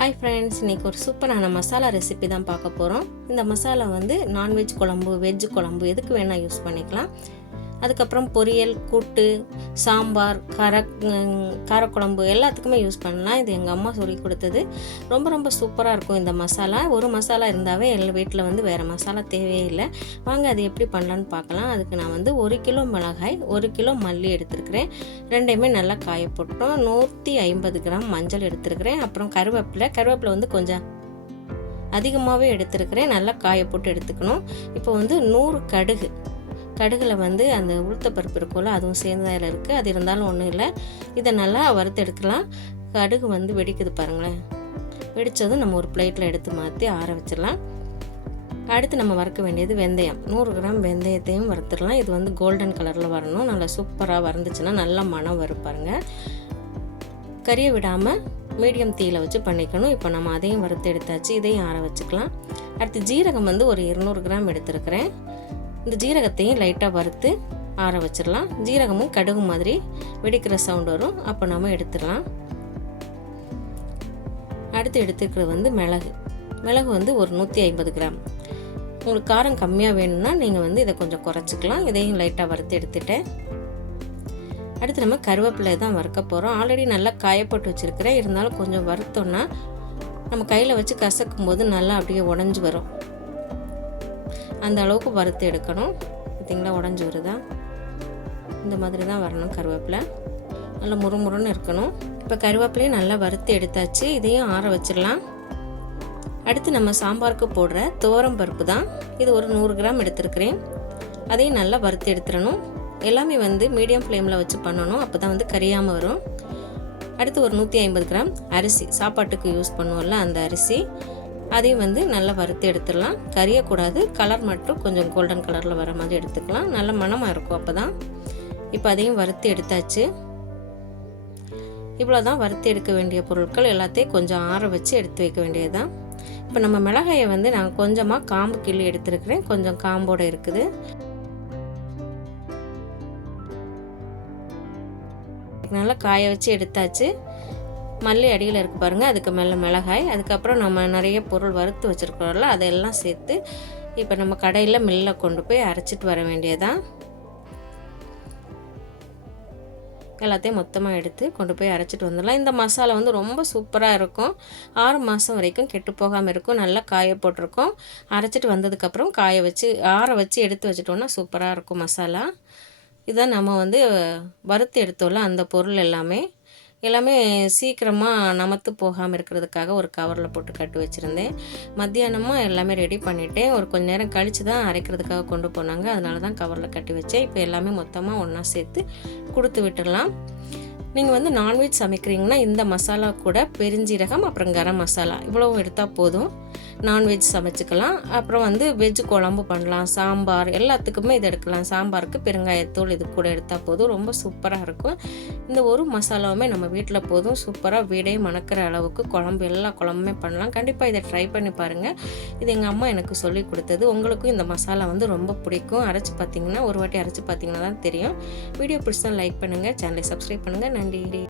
Hi friends, இன்றைக்கி ஒரு சூப்பரான மசாலா ரெசிபி தான் பார்க்க போகிறோம். இந்த மசாலா வந்து நான்வெஜ் குழம்பு, வெஜ் குழம்பு எதுக்கு வேணால் யூஸ் பண்ணிக்கலாம். அதுக்கப்புறம் பொரியல், கூட்டு, சாம்பார், காரக்குழம்பு எல்லாத்துக்குமே யூஸ் பண்ணலாம். இது எங்கள் அம்மா சொல்லி கொடுத்தது. ரொம்ப சூப்பராக இருக்கும் இந்த மசாலா. ஒரு மசாலா இருந்தாவே எங்கள் வீட்டில் வந்து வேறு மசாலா தேவையே இல்லை. வாங்க அது எப்படி பண்ணலான்னு பார்க்கலாம். அதுக்கு நான் வந்து 1 கிலோ மிளகாய், 1 கிலோ மல்லி எடுத்துருக்கிறேன். ரெண்டையுமே நல்லா காய போட்டோம். 150 கிராம் மஞ்சள் எடுத்துருக்கிறேன். அப்புறம் கருவேப்பிலை வந்து கொஞ்சம் அதிகமாகவே எடுத்துருக்கிறேன். நல்லா காய போட்டு எடுத்துக்கணும். இப்போ வந்து 100 கடுகில் வந்து அந்த உளுத்தப்பருப்பு இருக்கும்ல, அதுவும் சேர்ந்து அதில் இருக்குது. அது இருந்தாலும் ஒன்றும் இல்லை. இதை நல்லா வறுத்து எடுக்கலாம். கடுகு வந்து வெடிக்குது பாருங்களேன். வெடித்ததும் நம்ம ஒரு பிளேட்டில் எடுத்து மாற்றி ஆற வச்சிடலாம். அடுத்து நம்ம வறுக்க வேண்டியது வெந்தயம். 100 கிராம் வெந்தயத்தையும் வறுத்துடலாம். இது வந்து கோல்டன் கலரில் வரணும். நல்லா சூப்பராக வறுந்துச்சுன்னா நல்லா மனம் வரும் பாருங்கள். கறியை விடாமல் மீடியம் தீயில் வச்சு பண்ணிக்கணும். இப்போ நம்ம அதையும் வறுத்து எடுத்தாச்சு. இதையும் ஆற வச்சுக்கலாம். அடுத்து ஜீரகம் வந்து ஒரு 200 கிராம் எடுத்துருக்கிறேன். இந்த ஜீரகத்தையும் லைட்டாக வறுத்து ஆற வச்சிடலாம். ஜீரகமும் கடுகு மாதிரி வெடிக்கிற சவுண்ட் வரும். அப்போ நம்ம எடுத்துடலாம். அடுத்து எடுத்துக்கிறது வந்து மிளகு வந்து ஒரு 150 கிராம். உங்களுக்கு காரம் கம்மியாக வேணும்னா நீங்கள் வந்து இதை கொஞ்சம் குறைச்சிக்கலாம். இதையும் லைட்டாக வறுத்து எடுத்துட்டேன். அடுத்து நம்ம கருவேப்பிலை தான் வறுக்க போகிறோம். ஆல்ரெடி நல்லா காயப்போட்டு வச்சுருக்கிறேன். இருந்தாலும் கொஞ்சம் வறுத்தோன்னா நம்ம கையில் வச்சு கசக்கும் போது நல்லா அப்படியே உடஞ்சி வரும். அந்த அளவுக்கு வறுத்து எடுக்கணும். பார்த்திங்களா, உடஞ்சி வருதா? இந்த மாதிரி தான் வரணும். கருவேப்பிலை நல்லா முறுமுறுன்னு இருக்கணும். இப்போ கருவேப்பிலையும் நல்லா வறுத்து எடுத்தாச்சு. இதையும் ஆற வச்சிடலாம். அடுத்து நம்ம சாம்பாருக்கு போடுற துவரம் பருப்பு தான். இது ஒரு 100 கிராம் எடுத்துருக்கிறேன். அதையும் நல்லா வறுத்து எடுத்துடணும். எல்லாமே வந்து மீடியம் ஃப்ளேமில் வச்சு பண்ணணும். அப்போ தான் வந்து கரியாமல் வரும். அடுத்து ஒரு 150 கிராம் அரிசி, சாப்பாட்டுக்கு யூஸ் பண்ணுவோம்ல அந்த அரிசி, அதையும் வந்து நல்லா வறுத்து எடுத்துடலாம். கரியக்கூடாது. கலர் மட்டும் கொஞ்சம் கோல்டன் கலரில் வர மாதிரி எடுத்துக்கலாம். நல்ல மணமாக இருக்கும் அப்போ தான். இப்போ அதையும் வறுத்து எடுத்தாச்சு. இவ்வளோ தான் வறுத்து எடுக்க வேண்டிய பொருட்கள். எல்லாத்தையும் கொஞ்சம் ஆற வச்சு எடுத்து வைக்க வேண்டியது தான். இப்போ நம்ம மிளகாயை வந்து நான் கொஞ்சமாக காம்பு கிள்ளி எடுத்துருக்கிறேன். கொஞ்சம் காம்போடு இருக்குது. நல்லா காய வச்சு எடுத்தாச்சு. மல்லி அடியில் இருக்குது பாருங்கள். அதுக்கு மேலே மிளகாய். அதுக்கப்புறம் நம்ம நிறைய பொருள் வறுத்து வச்சுருக்கிறோம்ல, அதெல்லாம் சேர்த்து இப்போ நம்ம கடையில் மில்லில் கொண்டு போய் அரைச்சிட்டு வர வேண்டியதான். எல்லாத்தையும் மொத்தமாக எடுத்து கொண்டு போய் அரைச்சிட்டு வந்துடலாம். இந்த மசாலா வந்து ரொம்ப சூப்பராக இருக்கும். 6 மாதம் வரைக்கும் கெட்டு போகாமல் இருக்கும். நல்லா காய போட்டிருக்கோம். அரைச்சிட்டு வந்ததுக்கப்புறம் ஆற வச்சு எடுத்து வச்சிட்டோன்னா சூப்பராக இருக்கும் மசாலா. இதான் நம்ம வந்து வறுத்து எடுத்தோம்ல அந்த பொருள் எல்லாமே சீக்கிரமாக நமத்து போகாமல் இருக்கிறதுக்காக ஒரு கவரில் போட்டு கட்டி வச்சுருந்தேன். மத்தியானமாக எல்லாமே ரெடி பண்ணிவிட்டேன். ஒரு கொஞ்ச நேரம் கழித்து தான் அரைக்கிறதுக்காக கொண்டு போனாங்க. அதனால தான் கவரில் கட்டி வச்சேன். இப்போ எல்லாமே மொத்தமாக ஒன்றா சேர்த்து கொடுத்து விட்டுடலாம். நீங்கள் வந்து நான்வெஜ் சமைக்கிறீங்கன்னா இந்த மசாலா கூட பெருஞ்சீரகம், அப்புறம் கரம் மசாலா இவ்வளவு எடுத்தால் போதும். நான்வெஜ் சமைச்சிக்கலாம். அப்புறம் வந்து வெஜ் குழம்பு பண்ணலாம், சாம்பார் எல்லாத்துக்குமே இது எடுக்கலாம். சாம்பாருக்கு பெருங்காயத்தூள் இது கூட எடுத்தால் போதும். ரொம்ப சூப்பராக இருக்கும். இந்த ஒரு மசாலாவுமே நம்ம வீட்டில் போதும். சூப்பராக வீடே மணக்கிற அளவுக்கு எல்லா குழம்புமே பண்ணலாம். கண்டிப்பாக இதை ட்ரை பண்ணி பாருங்கள். இது எங்கள் அம்மா எனக்கு சொல்லி கொடுத்தது. உங்களுக்கும் இந்த மசாலா வந்து ரொம்ப பிடிக்கும். ஒரு வாட்டி அரைச்சி பார்த்தீங்கன்னா தான் தெரியும். வீடியோ பிடிச்சா லைக் பண்ணுங்கள், சேனலை சப்ஸ்கிரைப் பண்ணுங்கள். நன்றி.